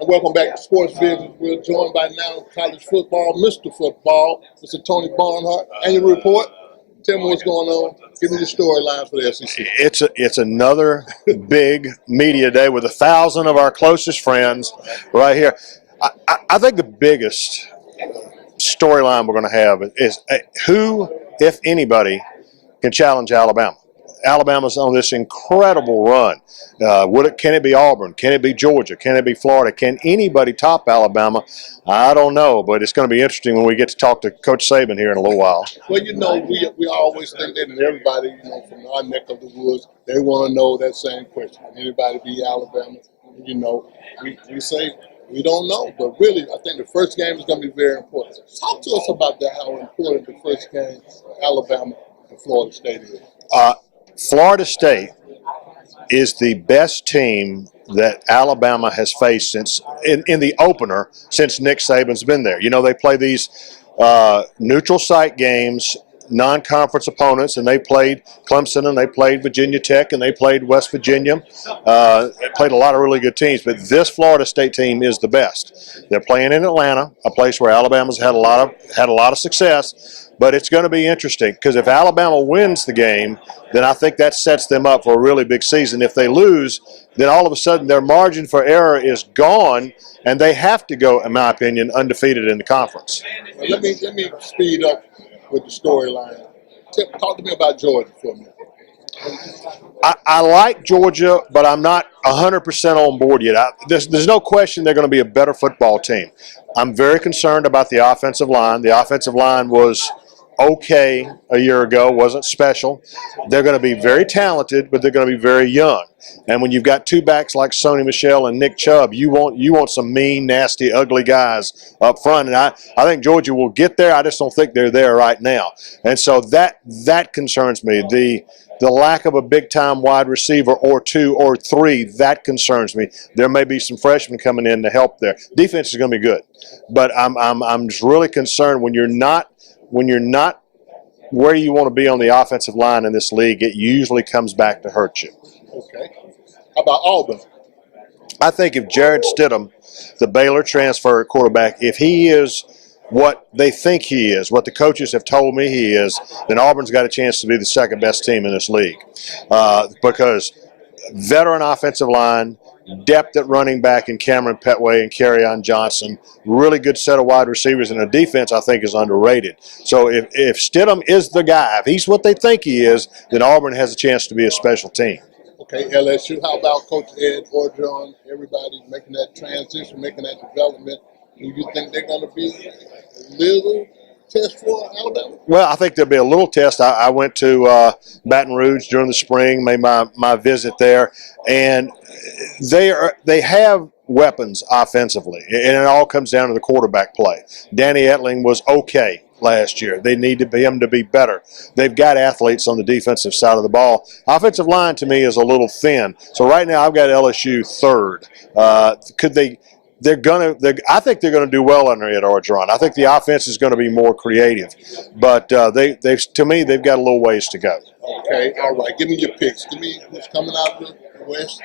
And welcome back to Sportsvisions. We're joined by now college football, Mr. Football, Mr. Tony Barnhart. Annual report. Tell me what's going on. Give me the storylines for the SEC. It's another big media day with 1,000 of our closest friends right here. I think the biggest storyline we're going to have is who, if anybody, can challenge Alabama. Alabama's on this incredible run. Can it be Auburn? Can it be Georgia? Can it be Florida? Can anybody top Alabama? I don't know, but it's going to be interesting when we get to talk to Coach Saban here in a little while. Well, we always think that, and everybody, from our neck of the woods, they want to know that same question. Can anybody be Alabama? We say we don't know, but really, I think the first game is going to be very important. Talk to us about that, how important the first game for Alabama and Florida State is. Florida State is the best team that Alabama has faced since in the opener since Nick Saban's been there. They play these neutral site games, non-conference opponents, and they played Clemson, and they played Virginia Tech, and they played West Virginia. Played a lot of really good teams, but this Florida State team is the best. They're playing in Atlanta, a place where Alabama's had a lot of success. But it's going to be interesting because if Alabama wins the game, then I think that sets them up for a really big season. If they lose, then all of a sudden their margin for error is gone, and they have to go, in my opinion, undefeated in the conference. Well, let me speed up with the storyline. Talk to me about Georgia for a minute. I like Georgia, but I'm not 100% on board yet. There's no question they're going to be a better football team. I'm very concerned about the offensive line. The offensive line was okay a year ago, wasn't special. They're going to be very talented, but they're going to be very young. And when you've got two backs like Sony Michel and Nick Chubb, you want some mean, nasty, ugly guys up front. And I think Georgia will get there. I just don't think they're there right now. And so that concerns me. The lack of a big-time wide receiver or two or three, that concerns me. There may be some freshmen coming in to help there. Defense is going to be good, but I'm just really concerned when you're not where you want to be on the offensive line in this league. It usually comes back to hurt you. Okay. How about Auburn? I think if Jared Stidham, the Baylor transfer quarterback, if he is what they think he is, what the coaches have told me he is, then Auburn's got a chance to be the second best team in this league because veteran offensive line, depth at running back in Cameron Petway and Kerryon Johnson, really good set of wide receivers, and a defense I think is underrated. So if Stidham is the guy, if he's what they think he is, then Auburn has a chance to be a special team. Okay, LSU, how about Coach Ed Orgeron, everybody making that transition, making that development? Do you think they're going to be a little test for Alabama? Well, I think there'll be a little test. I went to Baton Rouge during the spring, made my visit there, and they have weapons offensively, and it all comes down to the quarterback play. Danny Etling was okay last year. They need him to be better. They've got athletes on the defensive side of the ball. Offensive line to me is a little thin. So right now I've got LSU third. I think they're going to do well under Ed Orgeron. I think the offense is going to be more creative, but to me they've got a little ways to go. Okay, all right. Give me your picks. Give me who's coming out of the West.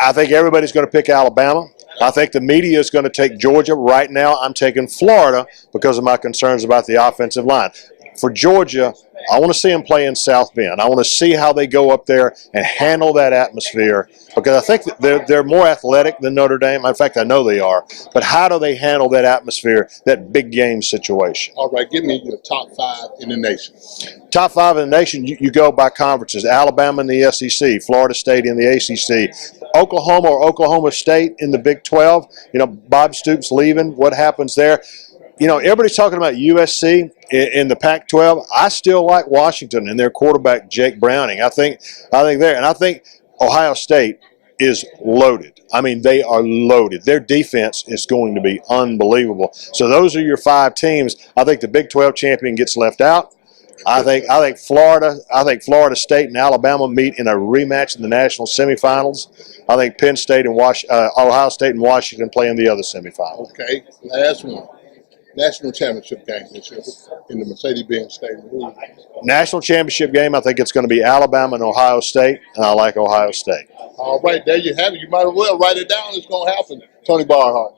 I think everybody's going to pick Alabama. I think the media is going to take Georgia. Right now, I'm taking Florida because of my concerns about the offensive line. For Georgia, I want to see them play in South Bend. I want to see how they go up there and handle that atmosphere because I think that they're more athletic than Notre Dame. In fact, I know they are. But how do they handle that atmosphere, that big game situation? All right, give me your top five in the nation. Top five in the nation, you go by conferences. Alabama in the SEC, Florida State in the ACC, Oklahoma or Oklahoma State in the Big 12. Bob Stoops leaving. What happens there? Everybody's talking about USC in the Pac-12. I still like Washington and their quarterback, Jake Browning. I think there. And I think Ohio State is loaded. I mean, they are loaded. Their defense is going to be unbelievable. So those are your five teams. I think the Big 12 champion gets left out. I think Florida State and Alabama meet in a rematch in the national semifinals. I think Penn State and Ohio State and Washington play in the other semifinal. Okay, last one. national championship game this year in the Mercedes-Benz Stadium? National championship game, I think it's going to be Alabama and Ohio State, and I like Ohio State. All right, there you have it. You might as well write it down. It's going to happen. Tony Barnhart.